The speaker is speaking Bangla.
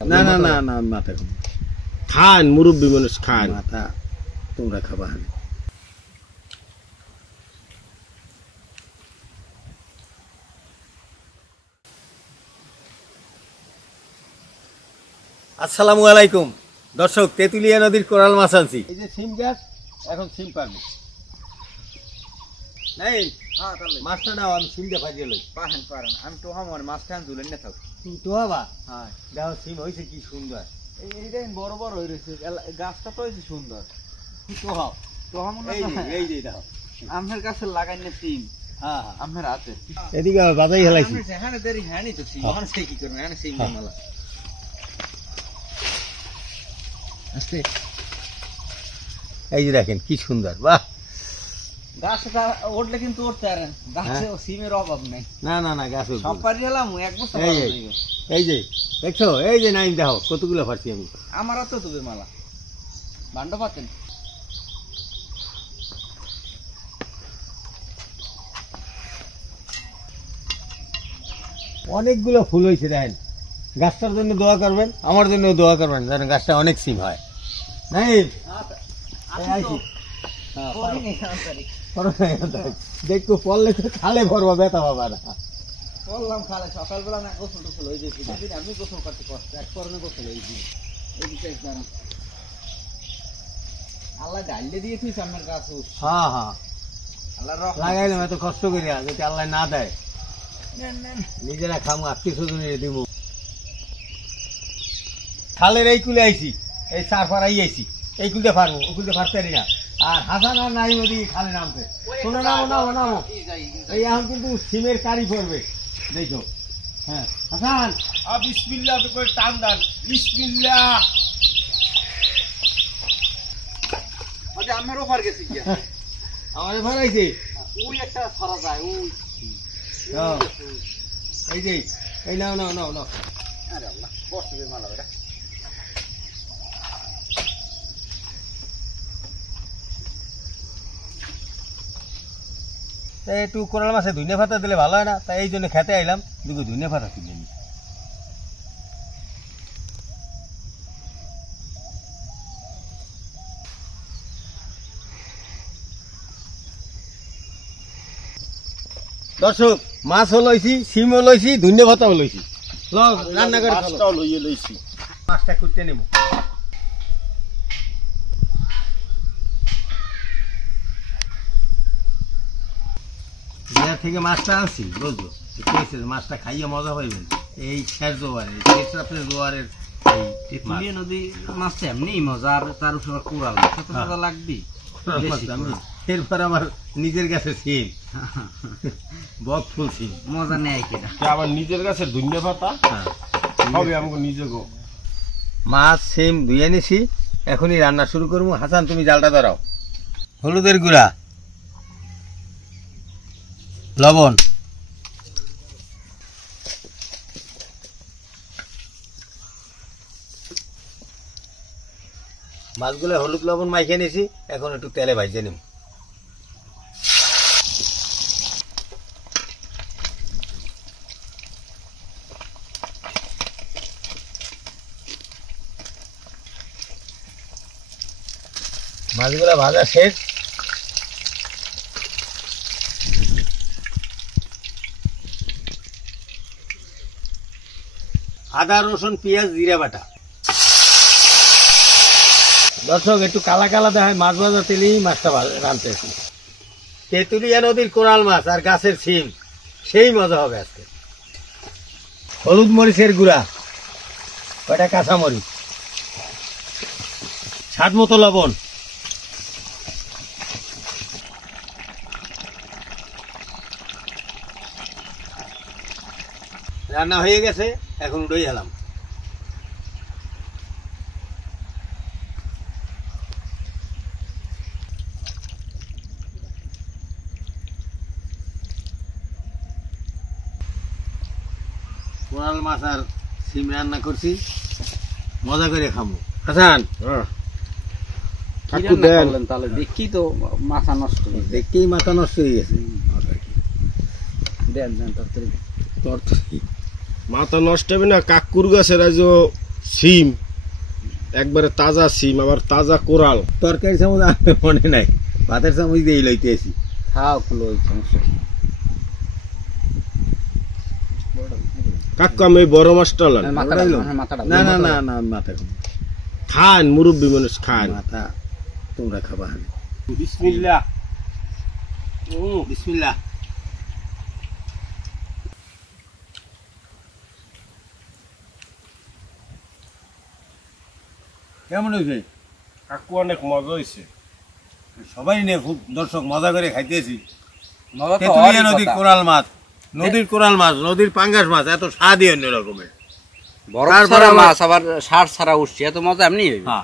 না না না না মাথা খান, মুরব্বী মানুষ খান। মাথা তোমরা খাবা। আসসালামু আলাইকুম দর্শক, তেঁতুলিয়া নদীর কোরাল মাছ আনছি। এই যে সিম গাছ, এখন সিম পারবো নাই। মাছটা নাও, আমি সিমটা ভাজিয়ে লই। পারেন পারেন, আমি তো আমার মাছটা তুলে নিয়ে থাকবো। তুমি তো হবা। হ্যাঁ দেখো সিম হয়েছে কি সুন্দর। এইটা বড় বড় হয়ে রয়েছে, গাছটা তো হয়েছে সুন্দর। তো হও তো আমার এই যে দাও আপনার কাছে লাগাই না সিম। হ্যাঁ আপনার হাতে এদিকে বাজাই হেলাইছি। হ্যাঁ দেরি হ্যাঁ তো সিম, ওখানে সে কি করবে? হ্যাঁ সিম মালা আস্তে। এই যে দেখেন কি সুন্দর, বাহ। গাছটা উঠলে কিন্তু উঠতে পারেন, গাছে সিমের অভাব নেই। না না না গাছ সব পারি এলাম এক বছর। এই যে দেখছো, এই যে নাইম দেখো কতগুলো ফাটছি আমি। আমারও তো তুবে মালা ভান্ড পাতেন। অনেকগুলো ফুল হয়েছে দেখেন। গাছটার জন্য দোয়া করবেন, আমার জন্য দোয়া করবেন, যেন গাছটা অনেক সিম হয়। নাই দেখো পড়লে তো খালে ভরবা, ব্যথা পাবা না। বললাম খালে সকালবেলা না গোসল টোসল হয়ে যেত, আমি গোসল করতে কষ্ট, এক পরনে গোসল হয়েছি। আল্লাহ ডাইলে দিয়েছিস আপনার গাছ। হ্যাঁ হ্যাঁ আল্লাহ লাগাইলাম এত কষ্ট করিয়া, যদি আল্লাহ না দেয় নিজেরা খামু, আত্মীয় স্বজনের দিব। খালের এই কুলে আইছি, এই চার পাড়াই আইছি, এই কুলতে পারবো, ওই কুলতে পারতে পারি না। আর হাসান আর নাই ওদিকে খালে নামতে। শোনো নামো নামো নামো, এই এখন কিন্তু সিমের কারি পড়বে দেখো। হ্যাঁ হাসান বিসমিল্লাহ করে টান দেন, বিসমিল্লাহ। আমার ওভার গেছি আমার ভরাইছে। ওই একটা ছড়া যায় ওই। এই যে এই নাও নাও নাও নাও। আরে আল্লাহ বসবে মালা বেটা। একটু কোরাল মাছে ধনিয়া পাতা দিলে ভালো হয় না, তাই এই জন্য খেতে আইলাম, দুটো ধনিয়া পাতা তুলে নি। দর্শক মাছও লইছি, সিমও লইছি, ধনিয়া পাতাও লইছি। রান্না করে মাছটাও লইয়ে লইছি। মাছটা কুটতে নেব। থেকে মাছটা আনছি বুঝলো, মাছটা খাইয়ে মজা পাইবেন। এই শেষ জোয়ারের জোয়ারের তেঁতুলিয়া নদী মাছটা এমনি মজা, আর তার উপর কোরাল মাছটা মজা লাগবে। এরপর আমার নিজের কাছে সিম, বক ফুল সিম মজা নেয় কিনা। আমার নিজের কাছে ধনিয়া পাতা হবে, আমাকে নিজে গো। মাছ সিম ধুয়ে নিছি, এখনই রান্না শুরু করবো। হাসান তুমি জালটা ধরাও। হলুদের গুঁড়া, লবণ, মাছগুলো হলুদ লবণ মাইখে নিছি, এখন একটু তেলে ভাজে নিব। মাছগুলো ভাজা শেষ। আদা রসুন পেঁয়াজ জিরা বাটা। দর্শক একটু কালা কালা দেখায়, মাছ ভাজা তেলেই মাছটা রাঁধতেছি। তেঁতুলিয়া নদীর কোরাল মাছ আর গাছের সিম, সেই মজা হবে আজকে। হলুদ মরিচের গুঁড়া, ওটা কাঁচা মরিচ, স্বাদ মতো লবণ, রান্না হয়ে গেছে, এখন উঠেই এলাম। কোরাল মাছ আর সিম রান্না করছি, মজা করে খাবো। হাসান তাহলে দেখি তো মাথা নষ্ট, দেখতেই মাথা নষ্ট হয়ে গেছে। দেন দেন তরকারি। মাথা নষ্ট হবে না, কাকুর গাছের আজ সিম একবারে তাজা সিম আবার তাজা কোরাল। তরকারি চামচ আমার মনে নাই, ভাতের চামচ দিয়ে লইতে আসি। খাও কুলো ওই সমস্যা কাকু আমি এই বড় মাছটা লন। মাথাটা ওটাই লো। মাথাটা না না না না মাথা খাবো না। খান মুরব্বী মানুষ খান। মাথা তোমরা খাবা। বিসমিল্লাহ। বিসমিল্লাহ। কেমন হয়েছে? কাকু অনেক মজা হয়েছে। সবাই নিয়ে খুব দর্শক মজা করে খাইতেছি। মজা তো তেঁতুলিয়া হওয়ারই নদীর কথা। কোরাল মাছ, নদীর কোরাল মাছ, নদীর পাঙ্গাস মাছ, এত স্বাদই অন্য রকমের। বরফ তারপরে ছাড়া আবার- মাছ আবার সার ছাড়া উঠছে, এত মজা এমনি হইবে। হ্যাঁ